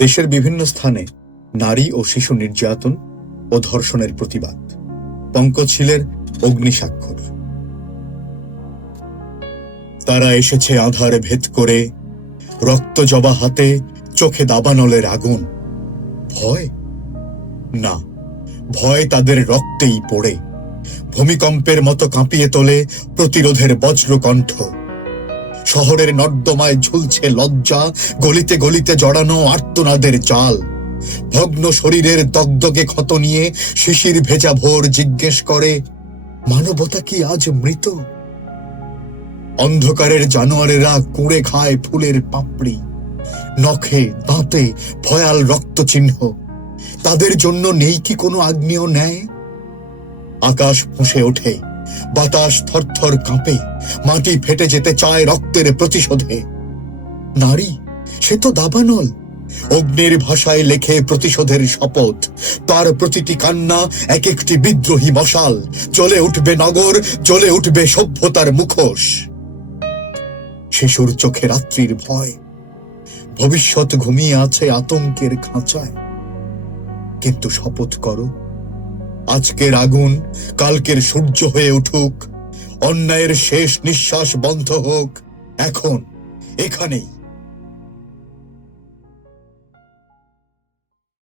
দেশের বিভিন্ন স্থানে নারী ও শিশু নির্যাতন ও ধর্ষণের প্রতিবাদ। পঙ্কজশীলের অগ্নিস্বাক্ষর তারা এসেছে আধার ভেদ করে, রক্ত জবা হাতে, চোখে দাবানলের আগুন। ভয়? না, ভয় তাদের রক্তেই পড়ে। ভূমিকম্পের মতো কাঁপিয়ে তোলে প্রতিরোধের বজ্রকণ্ঠ। শহরের নর্দমায় ঝুলছে লজ্জা, গলিতে গলিতে জড়ানো আর্তনাদের জাল ভগ্ন শরীরের দগদগে ক্ষত নিয়ে শিশির ভেজা ভোর জিজ্ঞেস করে, মানবতা কি আজ মৃত? অন্ধকারের জানোয়ারেরা কুড়ে খায় ফুলের পাপড়ি। নখে, দাঁতে ভয়াল রক্ত চিহ্ন তাদের জন্য নেই কি কোনো আগ্নেয় নেয় আকাশ ফুঁসে ওঠে। বাতাস থরথর কাঁপে, মাটি ফেটে যেতে চায় রক্তের প্রতিশোধে। নারী, সে তো দাবানল। অগ্নির ভাষায় লেখে প্রতিশোধের শপথ। তার প্রতিটি কান্না এক একটি বিদ্রোহী মশাল। জ্বলে উঠবে নগর, জ্বলে উঠবে সভ্যতার মুখোশ। শিশুর চোখে রাত্রির ভয়। ভবিষ্যৎ ঘুমিয়ে আছে আতঙ্কের খাঁচায়। কিন্তু শপথ করো আজকের আগুন কালকের সূর্য হয়ে উঠুক। অন্যায়ের শেষ নিঃশ্বাস বন্ধ হোক। এখন এখানেই।